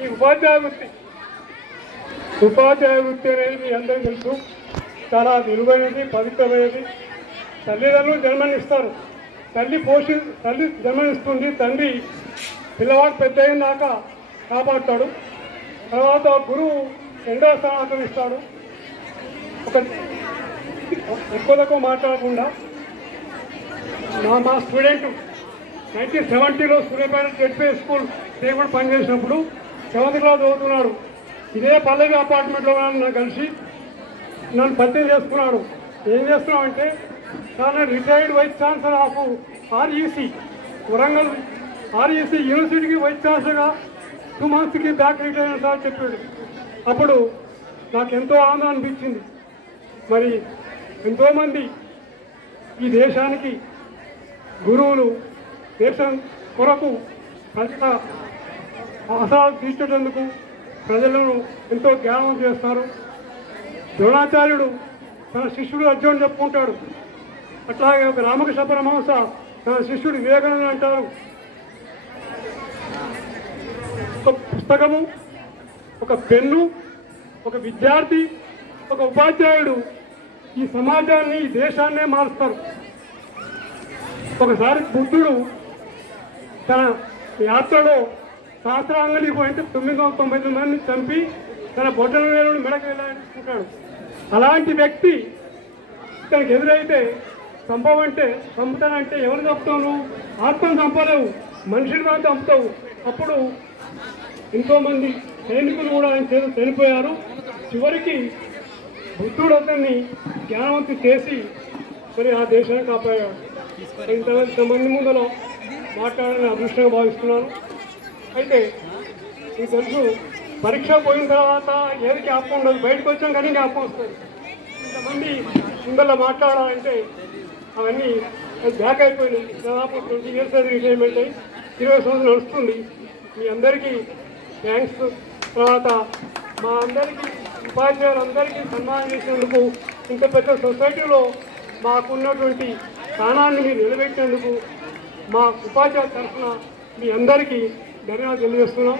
ఈ ఉపాధ్యాయ వృత్తి అనేది మీ అందరికీ తెలుసు, చాలా విలువైనది, పవిత్రమైనది. తల్లిదండ్రులు జన్మనిస్తారు, తల్లి జన్మనిస్తుంది, తండ్రి పిల్లవాడు పెద్ద అయిన దాకా కాపాడుతాడు. తర్వాత గురువు రెండవ స్థానం ఇస్తాడు. ఎక్కువ మాట్లాడకుండా మా స్టూడెంట్ 1970లో సూర్యాపేట జెడ్పీ స్కూల్ కూడా పనిచేసినప్పుడు 7th క్లాస్ చదువుతున్నాడు. ఇదే పల్లవి అపార్ట్మెంట్లో నన్ను కలిసి నన్ను పరిచయం చేసుకున్నాడు. ఏం చేస్తున్నావు అంటే, నేను retired vice chancellor of REC Warangal REC యూనివర్సిటీకి వైస్ ఛాన్సలర్గా 2 monthsకి బ్యాక్ రిటైర్ అయిన సార్ చెప్పాడు. అప్పుడు నాకు ఎంతో ఆనందం అనిపించింది. మరి ఎంతోమంది ఈ దేశానికి గురువులు దేశం కొరకు ప్రజల అవసరాలు తీర్చేందుకు ప్రజలను ఎంతో జ్ఞానం చేస్తారు. ద్రోణాచార్యుడు తన శిష్యుడు అర్జునుడు చెప్పుకుంటాడు. అట్లాగే ఒక రామకృష్ణ పరమహంస తన శిష్యుడు వివేకానంద అంటారు. ఒక పుస్తకము, ఒక పెన్ను, ఒక విద్యార్థి, ఒక ఉపాధ్యాయుడు ఈ సమాజాన్ని, ఈ దేశాన్నే మారుస్తారు. ఒకసారి బుద్ధుడు తన యాత్రలో సహస్రాంగలి పోయింటే 999 మందిని చంపి తన బొడ్డల వేలుని మెడకు వెళ్ళాలనుకుంటాడు. అలాంటి వ్యక్తి తనకు ఎదురైతే చంపవంటే చంపుతానంటే ఎవరు చంపుతావు? నువ్వు ఆత్మను చంపలేవు, మనిషిని మాత్రం చంపుతావు. అప్పుడు ఎంతోమంది సైనికులు కూడా ఆయన చేత చనిపోయారు. చివరికి బుద్ధుడు అతన్ని జ్ఞానవంతుడు చేసి మరి ఆ దేశాన్ని కాపాడాడు. ఇంతమంది ముందులో మాట్లాడాలని అదృష్టంగా భావిస్తున్నాను. అయితే మీకు తెలుసు, పరీక్ష పోయిన తర్వాత ఏది జ్ఞాపకం ఉండదు, బయటకు వచ్చాం కానీ జ్ఞాపకం వస్తుంది. ఇంతమంది ముందర మాట్లాడాలంటే అవన్నీ బ్యాక్ అయిపోయినాయి. దాదాపు 20 years రిటైర్మెంట్ అయ్యి 20 సంవత్సరాలు నడుస్తుంది. మీ అందరికీ థ్యాంక్స్. తర్వాత మా అందరికీ ఉపాధ్యాయులందరికీ సన్మానం చేసినందుకు, ఇంత పెద్ద సొసైటీలో మాకున్నటువంటి స్థానాన్ని మీరు నిలబెట్టేందుకు మా ఉపాధ్యాయుల తరఫున మీ అందరికీ ధన్యవాదాలు తెలియజేస్తున్నాం.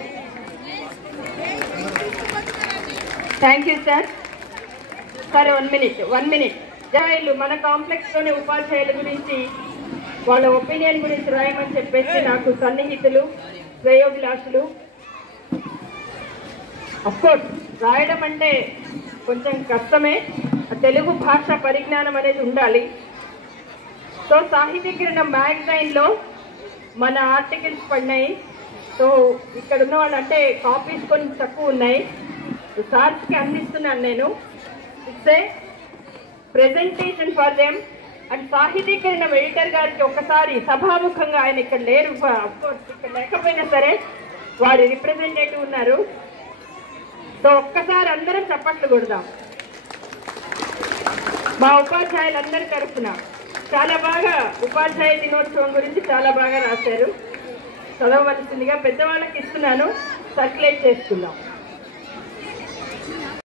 Thank you sir. Sir 1 minute. ఉపాధ్యాయులు మన కాంప్లెక్స్లోని ఉపాధ్యాయుల గురించి వాళ్ళ ఒపీనియన్ గురించి రాయమని చెప్పేసి నాకు సన్నిహితులు, శ్రేయోభిలాషులు. అఫ్కోర్స్ రాయడం అంటే కొంచెం కష్టమే, తెలుగు భాష పరిజ్ఞానం అనేది ఉండాలి. సో సాహితీకరణ మ్యాగజైన్లో మన ఆర్టికల్స్ పడినాయి. సో ఇక్కడ ఉన్న వాళ్ళు అంటే కాపీస్ కొన్ని తక్కువ ఉన్నాయి, సార్స్కి అందిస్తున్నాను నేను. It's a presentation for them. And సాహితీకరణ ఎడిటర్ గారికి ఒకసారి సభాముఖంగా, ఆయన ఇక్కడ లేరు, అఫ్కోర్స్ ఇక్కడ లేకపోయినా సరే వారి రిప్రజెంటేటివ్ ఉన్నారు. సో ఒక్కసారి అందరం చప్పట్లు కొడదాం మా ఉపాధ్యాయులందరి తరఫున. చాలా బాగా ఉపాధ్యాయ దినోత్సవం గురించి చాలా బాగా రాశారు. చదవవలసిందిగా పెద్దవాళ్ళకి ఇస్తున్నాను, సర్క్యులేట్ చేస్తున్నాం.